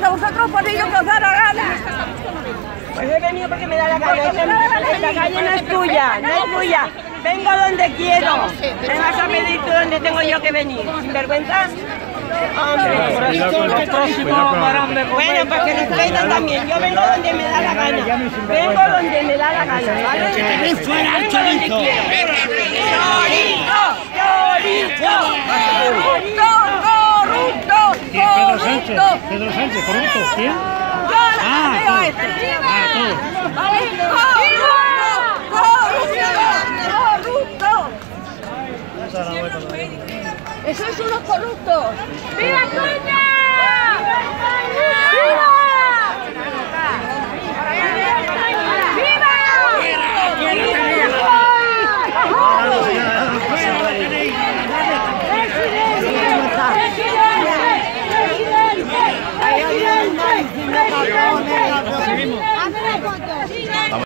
que vosotros podéis lo que os da la gana. Pues he venido porque me da la gana. Esta calle no es tuya, no es tuya. Vengo donde quiero. Me vas a pedir tú donde tengo yo que venir. ¿Sin vergüenza? Hombre, bueno, pues que respetan también. Yo vengo donde me da la gana. Vengo donde me da la gana, ¿vale? ¡Que tenéis fuera el chorizo! Pedro Sánchez, corrupto. ¿Quién? ¡Eso es unos corruptos! ¡Viva España! ¡Viva!